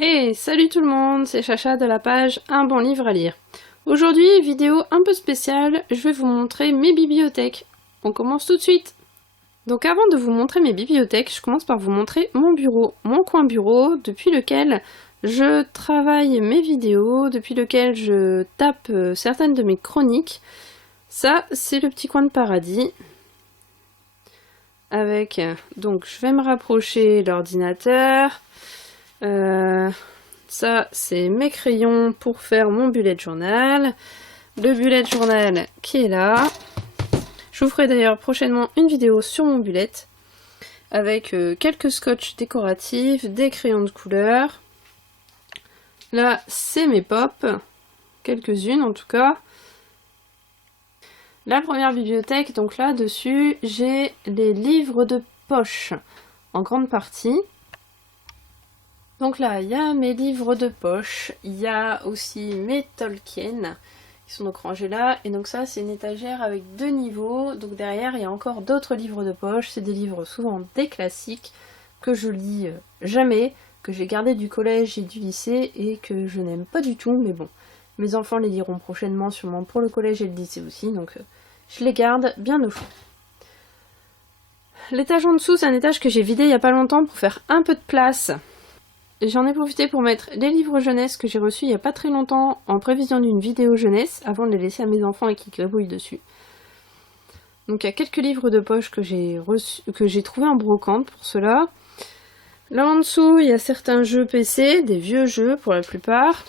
Hey, salut tout le monde, c'est Chacha de la page Un bon livre à lire. Aujourd'hui, vidéo un peu spéciale, je vais vous montrer mes bibliothèques. On commence tout de suite. Donc avant de vous montrer mes bibliothèques, je commence par vous montrer mon bureau, mon coin bureau, depuis lequel je travaille mes vidéos, depuis lequel je tape certaines de mes chroniques. Ça, c'est le petit coin de paradis. Avec, donc je vais me rapprocher l'ordinateur. Ça, c'est mes crayons pour faire mon bullet journal. Le bullet journal qui est là. Je vous ferai d'ailleurs prochainement une vidéo sur mon bullet avec quelques scotch décoratifs, des crayons de couleur. Là, c'est mes pops, quelques-unes en tout cas. La première bibliothèque, donc là-dessus, j'ai les livres de poche en grande partie. Donc là, il y a mes livres de poche, il y a aussi mes Tolkien, qui sont donc rangés là, et donc ça c'est une étagère avec 2 niveaux, donc derrière il y a encore d'autres livres de poche, c'est des livres souvent des classiques, que je lis jamais, que j'ai gardé du collège et du lycée, et que je n'aime pas du tout, mais bon, mes enfants les liront prochainement, sûrement pour le collège et le lycée aussi, donc je les garde bien au chaud. L'étage en dessous, c'est un étage que j'ai vidé il y a pas longtemps pour faire un peu de place. J'en ai profité pour mettre les livres jeunesse que j'ai reçus il n'y a pas très longtemps en prévision d'une vidéo jeunesse, avant de les laisser à mes enfants et qu'ils gribouillent dessus. Donc il y a quelques livres de poche que j'ai trouvé en brocante pour cela. Là en dessous, il y a certains jeux PC, des vieux jeux pour la plupart.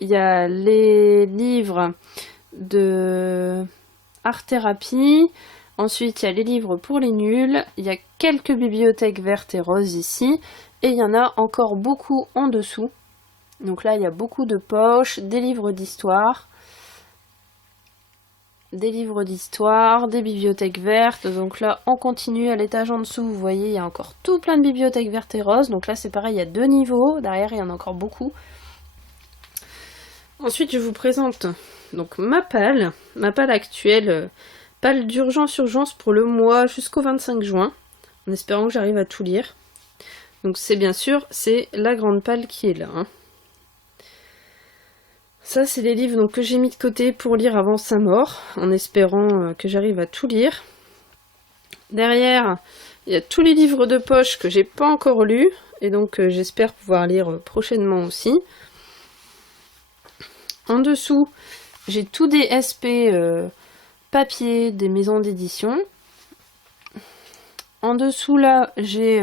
Il y a les livres de art thérapie. Ensuite, il y a les livres pour les nuls. Il y a quelques bibliothèques vertes et roses ici. Et il y en a encore beaucoup en dessous. Donc là, il y a beaucoup de poches, des livres d'histoire. Des livres d'histoire, des bibliothèques vertes. Donc là, on continue à l'étage en dessous. Vous voyez, il y a encore tout plein de bibliothèques vertes et roses. Donc là, c'est pareil, il y a 2 niveaux. Derrière, il y en a encore beaucoup. Ensuite, je vous présente donc ma palle actuelle. Palle d'urgence pour le mois jusqu'au 25 juin. En espérant que j'arrive à tout lire. Donc c'est bien sûr, c'est la grande palle qui est là. Hein. Ça, c'est les livres donc, que j'ai mis de côté pour lire avant sa mort, en espérant que j'arrive à tout lire. Derrière, il y a tous les livres de poche que j'ai pas encore lus, et donc j'espère pouvoir lire prochainement aussi. En dessous, j'ai tous des SP papier des maisons d'édition. En dessous là, j'ai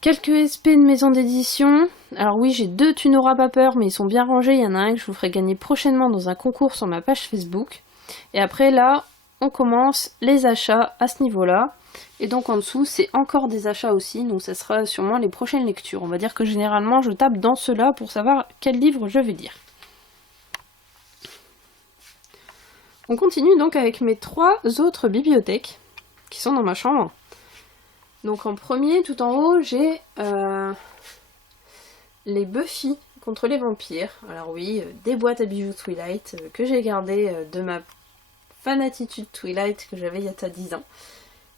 quelques SP de maisons d'édition. Alors oui, j'ai 2 Tu n'auras pas peur, mais ils sont bien rangés. Il y en a un que je vous ferai gagner prochainement dans un concours sur ma page Facebook. Et après là, on commence les achats à ce niveau-là. Et donc en dessous, c'est encore des achats aussi. Donc ça sera sûrement les prochaines lectures. On va dire que généralement, je tape dans ceux-là pour savoir quel livre je vais lire. On continue donc avec mes 3 autres bibliothèques qui sont dans ma chambre. Donc en premier, tout en haut, j'ai les Buffy contre les vampires. Alors oui, des boîtes à bijoux Twilight que j'ai gardées de ma fanatitude Twilight que j'avais il y a 10 ans.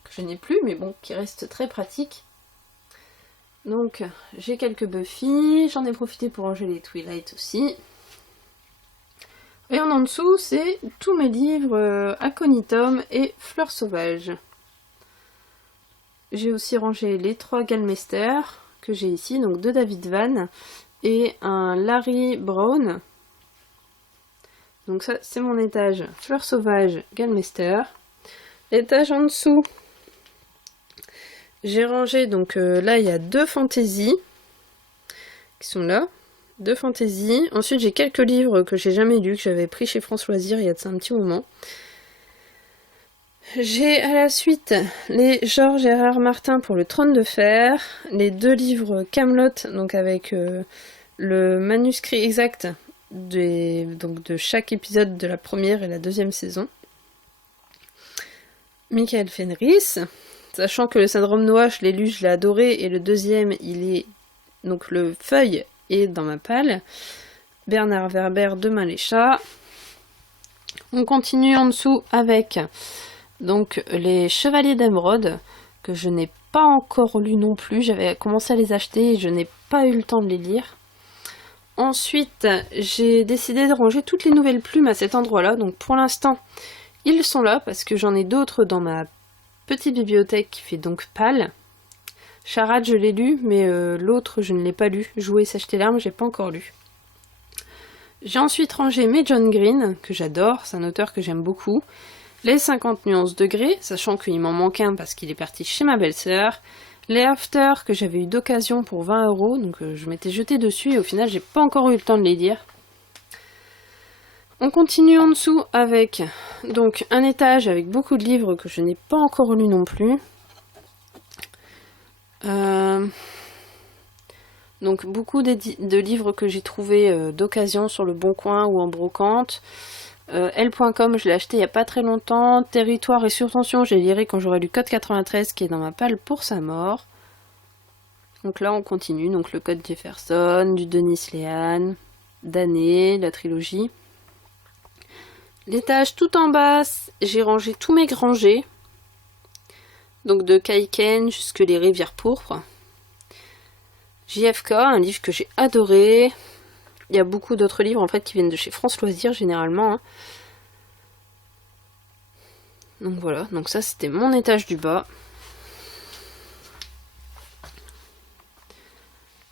Que je n'ai plus, mais bon, qui reste très pratique. Donc j'ai quelques Buffy, j'en ai profité pour ranger les Twilight aussi. Et en dessous, c'est tous mes livres Aconitum et Fleurs sauvages. J'ai aussi rangé les 3 Galmester que j'ai ici, donc 2 David Van et un Larry Brown. Donc ça, c'est mon étage Fleurs sauvages Galmester. L'étage en dessous, j'ai rangé, donc là, il y a 2 fantasy qui sont là. 2 fantasy. Ensuite, j'ai quelques livres que j'ai jamais lus, que j'avais pris chez France Loisirs il y a de ça un petit moment. J'ai à la suite les George R.R. Martin pour le Trône de Fer, les 2 livres Camelot, donc avec le manuscrit exact donc de chaque épisode de la première et la 2e saison. Michael Fenris, sachant que le Syndrome Noah, je l'ai lu, je l'ai adoré, et le 2e, il est donc le feuille est dans ma palle. Bernard Werber, Demain les chats. On continue en dessous avec donc les Chevaliers d'Émeraude que je n'ai pas encore lus non plus. J'avais commencé à les acheter et je n'ai pas eu le temps de les lire. Ensuite, j'ai décidé de ranger toutes les nouvelles plumes à cet endroit-là. Donc pour l'instant, ils sont là parce que j'en ai d'autres dans ma petite bibliothèque qui fait donc pâle. Charade, je l'ai lu, mais l'autre, je ne l'ai pas lu. Jouer, s'acheter l'arme, j'ai pas encore lu. J'ai ensuite rangé mes John Green, que j'adore, c'est un auteur que j'aime beaucoup. Les 50 nuances de Grey, sachant qu'il m'en manque un parce qu'il est parti chez ma belle-sœur. Les After, que j'avais eu d'occasion pour 20 €, donc je m'étais jetée dessus et au final, j'ai pas encore eu le temps de les lire. On continue en dessous avec donc un étage avec beaucoup de livres que je n'ai pas encore lus non plus. Donc beaucoup de livres que j'ai trouvés d'occasion sur le Bon Coin ou en brocante. L.com, je l'ai acheté il n'y a pas très longtemps. Territoire et Surtension, je les lirai quand j'aurai lu Code 93 qui est dans ma palle pour sa mort. Donc là on continue, donc le Code Jefferson, du Denis Lehan, Dannée, la trilogie. L'étage tout en bas, j'ai rangé tous mes grangers. Donc de Kaiken jusque les rivières pourpres. JFK, un livre que j'ai adoré. Il y a beaucoup d'autres livres en fait qui viennent de chez France Loisirs généralement. Hein. Donc voilà, donc ça c'était mon étage du bas.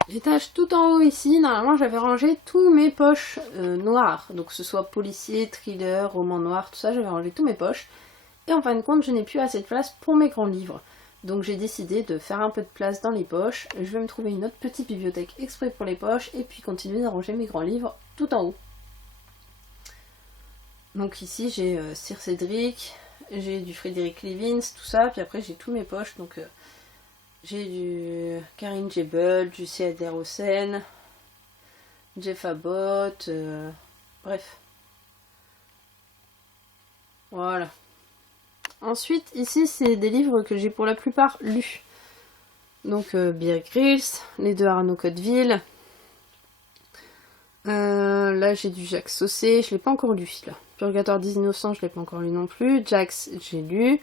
L'étage tout en haut ici, normalement j'avais rangé tous mes poches noires. Donc que ce soit policier, thriller, roman noir, tout ça, j'avais rangé tous mes poches. Et en fin de compte, je n'ai plus assez de place pour mes grands livres. Donc j'ai décidé de faire un peu de place dans les poches. Je vais me trouver une autre petite bibliothèque exprès pour les poches et puis continuer à ranger mes grands livres tout en haut. Donc ici j'ai Sir Cédric, j'ai du Frédéric Levins, tout ça. Puis après j'ai tous mes poches. Donc j'ai du Karine Jebel, du C.A.D. Hossein, Jeff Abbott, bref. Voilà. Ensuite, ici, c'est des livres que j'ai pour la plupart lus. Donc, Bear Grylls, les deux Arnaud Codeville. Là, j'ai du Jacques Saucé, je l'ai pas encore lu, celui-là. Purgatoire des Innocents, je l'ai pas encore lu non plus. Jax, j'ai lu.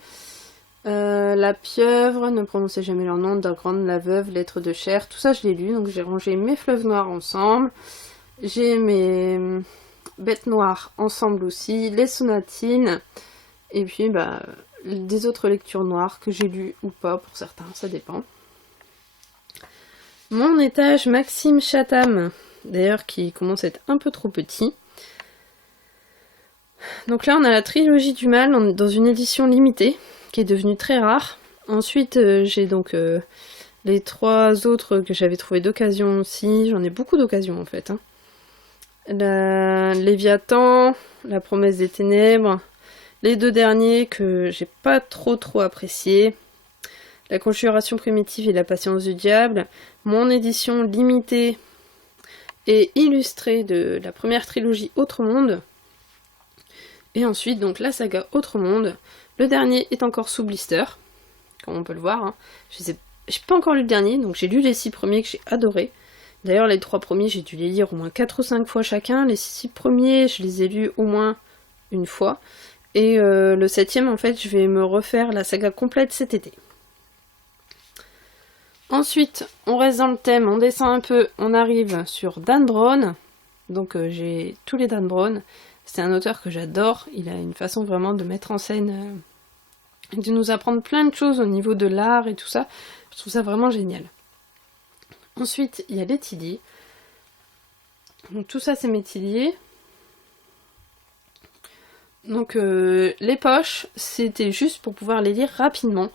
La Pieuvre, Ne prononcez jamais leur nom, Grande, La Veuve, Lettres de chair, tout ça, je l'ai lu. Donc, j'ai rangé mes fleuves noirs ensemble. J'ai mes bêtes noires ensemble aussi. Les sonatines. Et puis, des autres lectures noires que j'ai lues ou pas, pour certains, ça dépend. Mon étage Maxime Chatham, d'ailleurs, qui commence à être un peu trop petit. Donc là, on a la trilogie du mal, on est dans une édition limitée, qui est devenue très rare. Ensuite, j'ai donc les 3 autres que j'avais trouvés d'occasion aussi. J'en ai beaucoup d'occasion, en fait. Hein. Léviathan, La promesse des ténèbres... Les 2 derniers que j'ai pas trop appréciés. La conjuration primitive et la patience du diable. Mon édition limitée et illustrée de la première trilogie Autre Monde. Et ensuite donc la saga Autre Monde. Le dernier est encore sous blister, comme on peut le voir. Hein. J'ai pas encore lu le dernier, donc j'ai lu les 6 premiers que j'ai adorés. D'ailleurs les 3 premiers j'ai dû les lire au moins 4 ou 5 fois chacun. Les 6 premiers je les ai lus au moins une fois. Et le 7e, en fait, je vais me refaire la saga complète cet été. Ensuite, on reste dans le thème, on descend un peu, on arrive sur Dan Brown. Donc j'ai tous les Dan Brown. C'est un auteur que j'adore. Il a une façon vraiment de mettre en scène, de nous apprendre plein de choses au niveau de l'art et tout ça. Je trouve ça vraiment génial. Ensuite, il y a les Tilly. Donc tout ça, c'est mes Tilly. Donc les poches, c'était juste pour pouvoir les lire rapidement.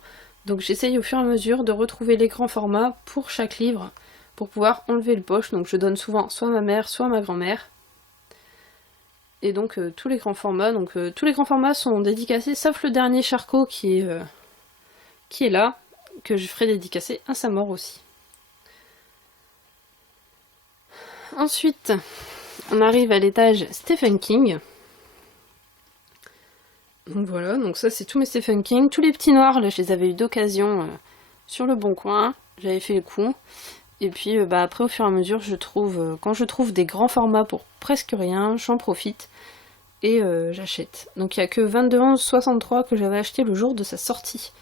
Donc j'essaye au fur et à mesure de retrouver les grands formats pour chaque livre, pour pouvoir enlever le poche. Donc je donne souvent soit à ma mère, soit à ma grand-mère. Et donc tous les grands formats, tous les grands formats sont dédicacés, sauf le dernier Charcot qui est là, que je ferai dédicacer à sa mort aussi. Ensuite, on arrive à l'étage Stephen King. Donc voilà, donc ça c'est tous mes Stephen King. Tous les petits noirs, là je les avais eu d'occasion sur le Bon Coin. J'avais fait le coup. Et puis après au fur et à mesure, quand je trouve des grands formats pour presque rien, j'en profite. Et j'achète. Donc il n'y a que 22 11 63 que j'avais acheté le jour de sa sortie.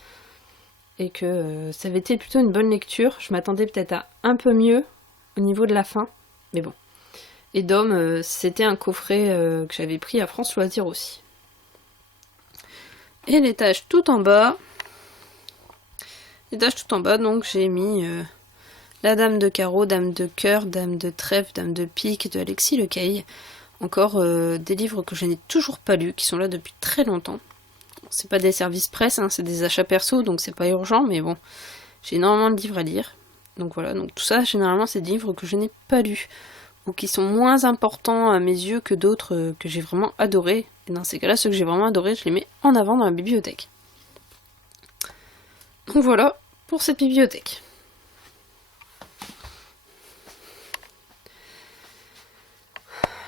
et que ça avait été plutôt une bonne lecture. Je m'attendais peut-être à un peu mieux au niveau de la fin, mais bon. Et Dom, c'était un coffret que j'avais pris à France Loisirs aussi. Et l'étage tout en bas, donc j'ai mis la dame de carreau, dame de cœur, dame de trèfle, dame de pique de Alexis Lecaille. Encore des livres que je n'ai toujours pas lus, qui sont là depuis très longtemps. C'est pas des services presse, hein, c'est des achats perso, donc c'est pas urgent, mais bon, j'ai énormément de livres à lire. Donc voilà, donc tout ça, généralement, c'est des livres que je n'ai pas lus, ou qui sont moins importants à mes yeux que d'autres que j'ai vraiment adorés. Et dans ces cas-là, ceux que j'ai vraiment adorés, je les mets en avant dans la bibliothèque. Donc voilà pour cette bibliothèque.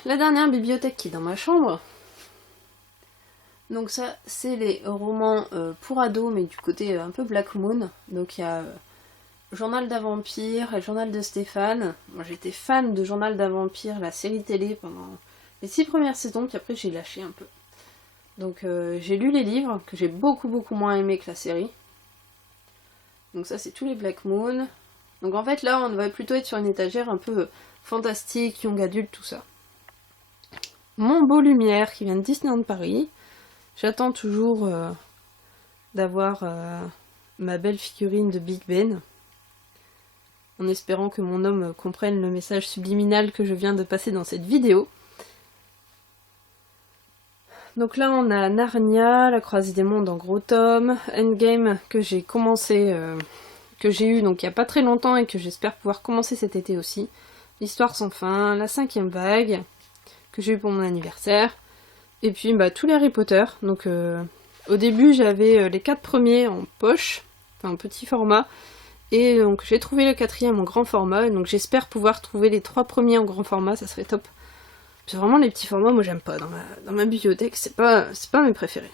La dernière bibliothèque qui est dans ma chambre, donc ça c'est les romans pour ados mais du côté un peu Black Moon. Donc il y a Journal d'un vampire et le Journal de Stéphane. Moi j'étais fan de Journal d'un vampire, la série télé pendant les 6 premières saisons, puis après j'ai lâché un peu. Donc j'ai lu les livres que j'ai beaucoup moins aimé que la série. Donc ça c'est tous les Black Moon. Donc en fait là on va plutôt être sur une étagère un peu fantastique, young adulte, tout ça. Mon beau Lumière qui vient de Disneyland Paris. J'attends toujours d'avoir ma belle figurine de Big Ben. En espérant que mon homme comprenne le message subliminal que je viens de passer dans cette vidéo. Donc là on a Narnia, La Croisée des Mondes en gros tome, Endgame que j'ai commencé, que j'ai eu donc il n'y a pas très longtemps et que j'espère pouvoir commencer cet été aussi. L'Histoire sans fin, La 5e vague, que j'ai eu pour mon anniversaire. Et puis bah, tous les Harry Potter. Donc au début j'avais les 4 premiers en poche, enfin en petit format. Et donc j'ai trouvé le 4e en grand format. Et donc j'espère pouvoir trouver les 3 premiers en grand format, ça serait top. C'est vraiment les petits formats, moi j'aime pas. Dans ma bibliothèque, c'est pas mes préférés.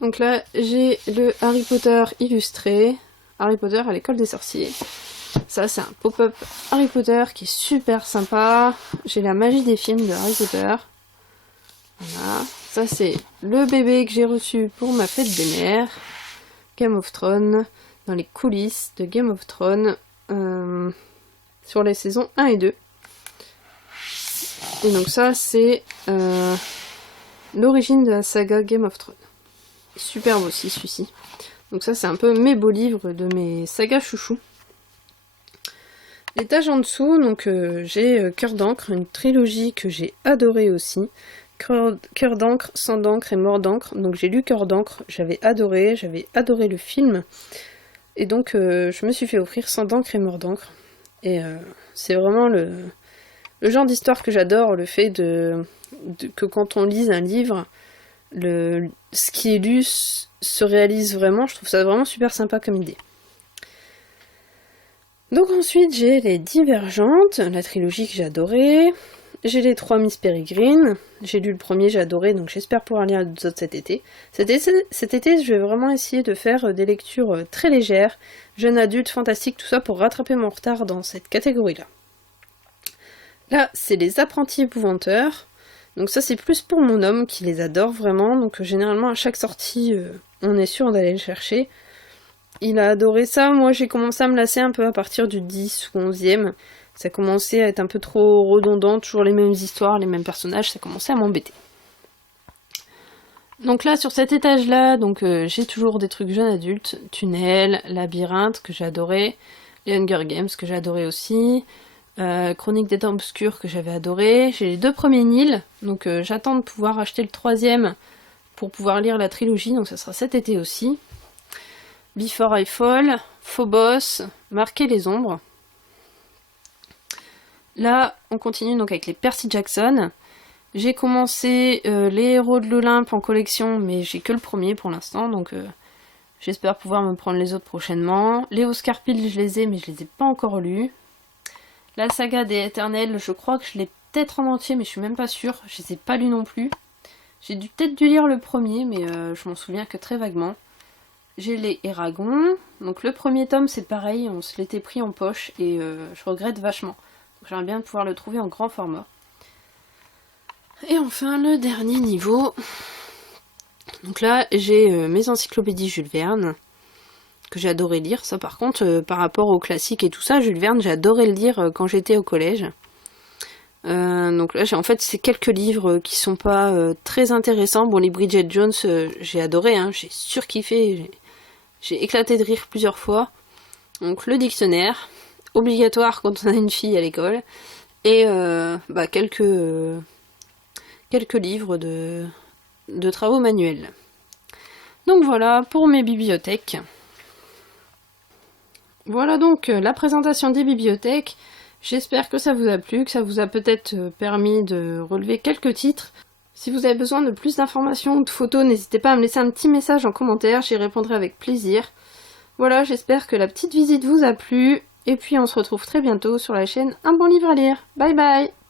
Donc là j'ai le Harry Potter illustré. Harry Potter à l'école des sorciers. Ça c'est un pop-up Harry Potter qui est super sympa. J'ai la magie des films de Harry Potter. Voilà. Ça c'est le bébé que j'ai reçu pour ma fête des mères. Game of Thrones. Dans les coulisses de Game of Thrones. Sur les saisons 1 et 2. Et donc ça c'est l'origine de la saga Game of Thrones. Superbe aussi celui-ci. Donc ça c'est un peu mes beaux livres de mes sagas chouchous. L'étage en dessous, donc j'ai Cœur d'encre, une trilogie que j'ai adorée aussi. Cœur d'encre, Sang d'encre et Mort d'encre. Donc j'ai lu Cœur d'encre, j'avais adoré le film. Et donc je me suis fait offrir Sang d'encre et Mort d'encre. Et c'est vraiment le genre d'histoire que j'adore, le fait que quand on lise un livre, ce qui est lu se réalise vraiment. Je trouve ça vraiment super sympa comme idée. Donc ensuite j'ai les Divergentes, la trilogie que j'ai adorée. J'ai les 3 Miss Peregrine. J'ai lu le premier, j'ai adoré, donc j'espère pouvoir lire les autres cet été. Cet été, je vais vraiment essayer de faire des lectures très légères, jeunes adultes, fantastiques, tout ça pour rattraper mon retard dans cette catégorie-là. Là, c'est les Apprentis épouvanteurs. Donc ça, c'est plus pour mon homme qui les adore vraiment. Donc généralement, à chaque sortie, on est sûr d'aller le chercher. Il a adoré ça. Moi, j'ai commencé à me lasser un peu à partir du 10 ou 11e. Ça commençait à être un peu trop redondant, toujours les mêmes histoires, les mêmes personnages. Ça commençait à m'embêter. Donc là, sur cet étage-là, donc j'ai toujours des trucs jeunes adultes. Tunnel, Labyrinthe, que j'ai adoré. Les Hunger Games, que j'ai adoré aussi. Chronique des Temps Obscurs, que j'avais adoré. J'ai les 2 premiers Nils. Donc j'attends de pouvoir acheter le 3e pour pouvoir lire la trilogie. Donc ça sera cet été aussi. Before I Fall, Phobos, Marquer les ombres. Là, on continue donc avec les Percy Jackson. J'ai commencé les Héros de l'Olympe en collection, mais j'ai que le premier pour l'instant, donc j'espère pouvoir me prendre les autres prochainement. Les Oscar Peel, je les ai, mais je les ai pas encore lus. La saga des Éternels, je crois que je l'ai peut-être en entier, mais je suis même pas sûre. Je les ai pas lus non plus. J'ai peut-être dû lire le premier, mais je m'en souviens que très vaguement. J'ai les Eragon. Donc le premier tome, c'est pareil, on se l'était pris en poche et je regrette vachement. J'aimerais bien pouvoir le trouver en grand format. Et enfin, le dernier niveau. Donc là, j'ai mes encyclopédies Jules Verne. que j'adorais lire. Ça par contre, par rapport aux classiques et tout ça, Jules Verne, j'adorais le lire quand j'étais au collège. Donc là, en fait, c'est quelques livres qui sont pas très intéressants. Bon, les Bridget Jones, j'ai adoré, hein, j'ai surkiffé, j'ai éclaté de rire plusieurs fois. Donc le dictionnaire, obligatoire quand on a une fille à l'école, et quelques livres de travaux manuels. Donc voilà pour mes bibliothèques. Voilà donc la présentation des bibliothèques. J'espère que ça vous a plu, que ça vous a peut-être permis de relever quelques titres. Si vous avez besoin de plus d'informations ou de photos, n'hésitez pas à me laisser un petit message en commentaire, j'y répondrai avec plaisir. Voilà, j'espère que la petite visite vous a plu, et puis on se retrouve très bientôt sur la chaîne Un bon livre à lire. Bye bye!